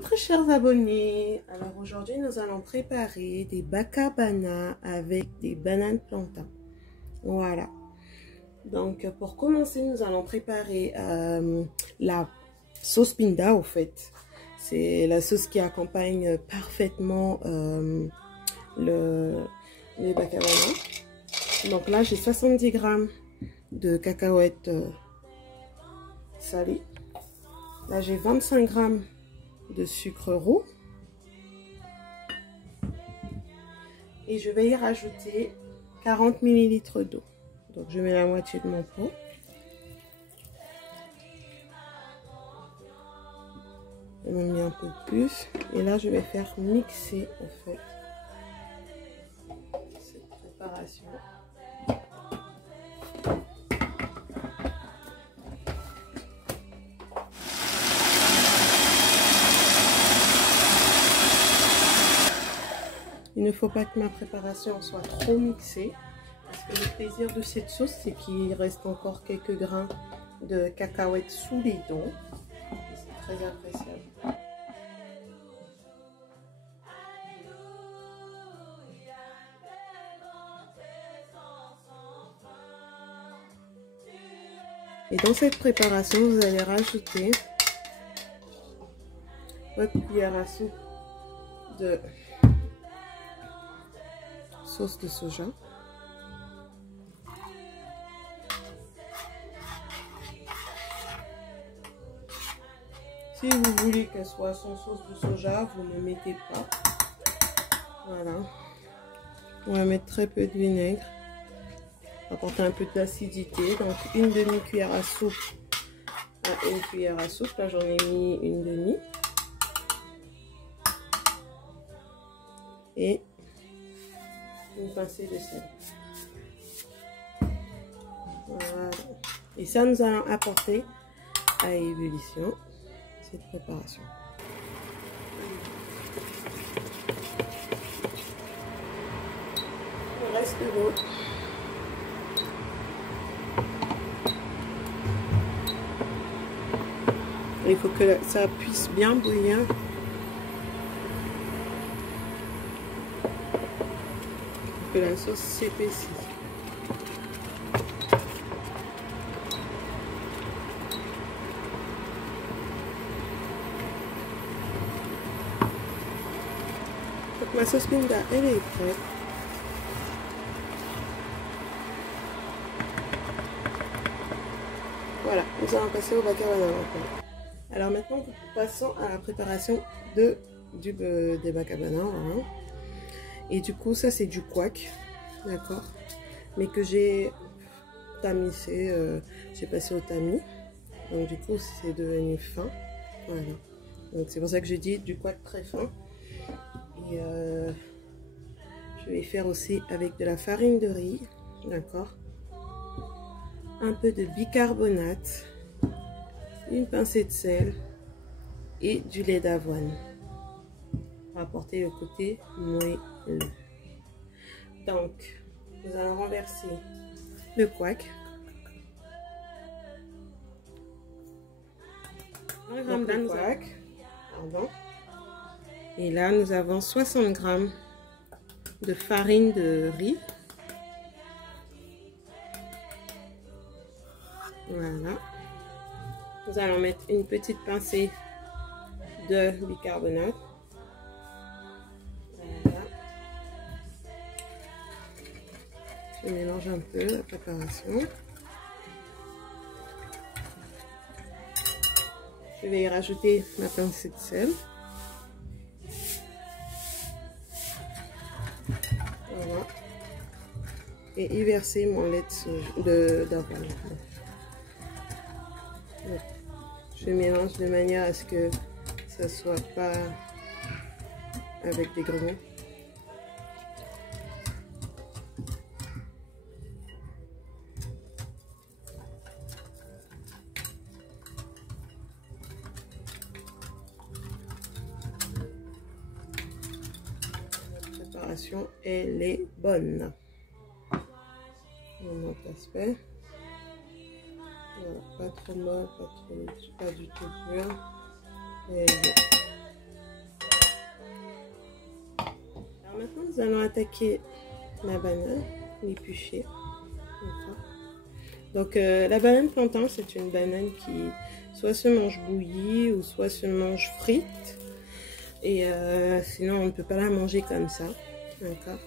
très chers abonnés. Alors aujourd'hui nous allons préparer des bacabana avec des bananes plantain. Voilà. Donc pour commencer nous allons préparer la sauce pinda au fait. C'est la sauce qui accompagne parfaitement les bacabana. Donc là j'ai 70 grammes de cacahuètes salées. Là j'ai 25 grammes de sucre roux et je vais y rajouter 40 ml d'eau. Donc je mets la moitié de mon pot. Je vais mettre un peu plus et là je vais faire mixer en fait cette préparation. Il ne faut pas que ma préparation soit trop mixée parce que le plaisir de cette sauce c'est qu'il reste encore quelques grains de cacahuètes sous les dents. C'est très appréciable. Et dans cette préparation, vous allez rajouter votre cuillère à soupe de sauce de soja. Si vous voulez qu'elle soit sans sauce de soja, vous ne mettez pas. Voilà. On va mettre très peu de vinaigre. On va apporter un peu d'acidité. Donc une demi-cuillère à soupe à une cuillère à soupe. Là j'en ai mis une demi. Et une pincée de sel. Voilà. Et ça nous allons apporter à ébullition cette préparation. Il reste de l'eau. Il faut que ça puisse bien bouillir. Que la sauce s'épaissit. Donc ma sauce pinda elle est prête. Voilà, nous allons passer au bacabana maintenant. Alors maintenant passons à la préparation des bacabana. Voilà. Et du coup, ça c'est du couac, d'accord, mais que j'ai tamisé, j'ai passé au tamis. Donc du coup, c'est devenu fin. Voilà. Donc c'est pour ça que je dis du couac très fin. Et je vais faire aussi avec de la farine de riz, d'accord, un peu de bicarbonate, une pincée de sel et du lait d'avoine. Pour apporter le côté moelleux. Donc, nous allons renverser le couac. 100 grammes de couac. Pardon. Et là, nous avons 60 grammes de farine de riz. Voilà. Nous allons mettre une petite pincée de bicarbonate. Je mélange un peu la préparation. Je vais y rajouter ma pincée de sel. Voilà. Et y verser mon lait d'avoine. Je mélange de manière à ce que ça soit pas avec des grumeaux. Elle est bonne. Un autre aspect. Voilà, pas trop molle, pas du tout dur. Et nous allons attaquer la banane, l'éplucher. Donc la banane plantain, c'est une banane qui soit se mange bouillie ou soit se mange frite. Et sinon on ne peut pas la manger comme ça. D'accord.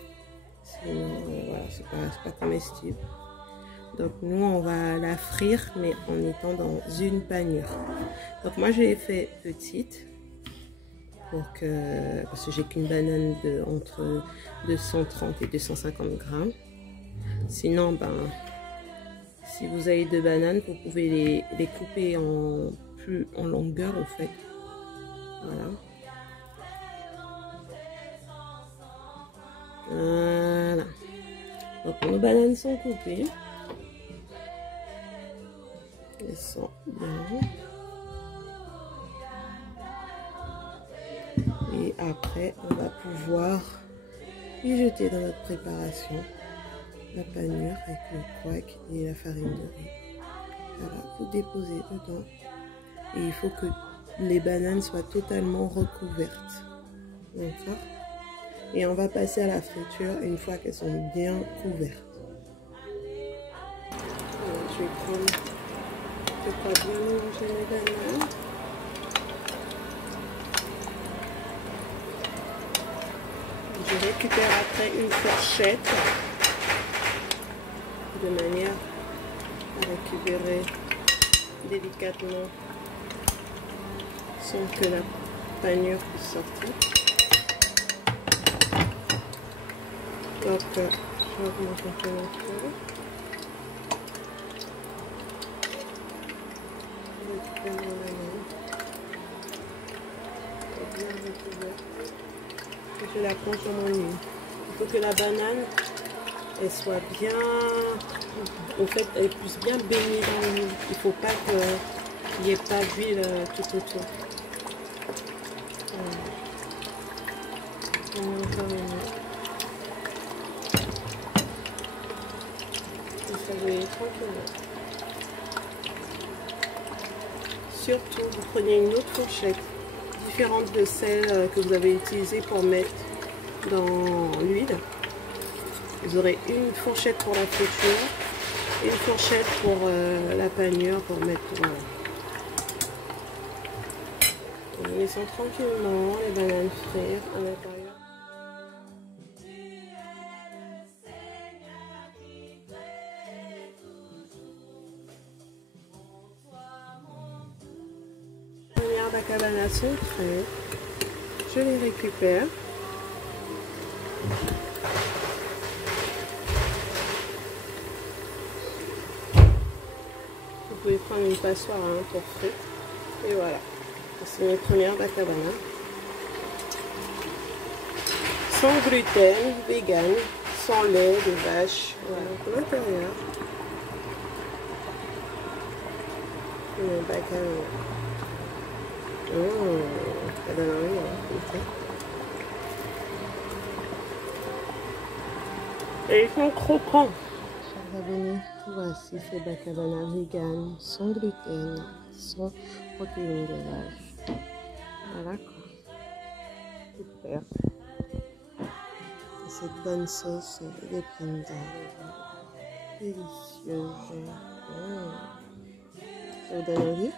Sinon voilà, c'est pas comestible. Donc nous on va la frire mais en étant dans une panure. Donc moi je l'ai fait petite. Parce que j'ai qu'une banane de entre 230 et 250 grammes. Sinon, ben, si vous avez 2 bananes, vous pouvez les couper en longueur en fait. Voilà. Voilà. Donc nos bananes sont coupées. Elles sont bien. Et après, on va pouvoir y jeter dans notre préparation la panure avec le couac et la farine de riz. Voilà, vous déposez dedans. Et il faut que les bananes soient totalement recouvertes. D'accord? Et on va passer à la friture une fois qu'elles sont bien couvertes. Alors, je vais prendre de quoi bien mélanger les bananes. Je récupère après une fourchette de manière à récupérer délicatement sans que la panure puisse sortir. Donc j'augmente un peu la fleur. Je récupère la banane. Bien recouverte. Je la plonge dans mon huile. Il faut que la banane elle soit bien, en fait elle puisse bien baigner dans l'huile. Il ne faut pas qu'il n'y ait pas d'huile tout autour. Ça va aller tranquillement. Surtout, vous prenez une autre fourchette différente de celle que vous avez utilisée pour mettre dans l'huile. Vous aurez une fourchette pour la friture, une fourchette pour la panure pour mettre. Voilà. En laissant tranquillement les bananes frire à l'intérieur. Bacabana sont prêts, je les récupère. Vous pouvez prendre une passoire pour frites. Et voilà, c'est mes premières bacabana. Sans gluten, vegan, sans lait de vache. Voilà, pour l'intérieur. Une bacabana. Ça donne envie, hein. Et ils sont croquants. Chers abonnés, voici ces bacabana vegan, sans gluten, sans protéines de vache. Voilà quoi. Super. Cette bonne sauce de pinda. Délicieuse. Ça vous donne envie?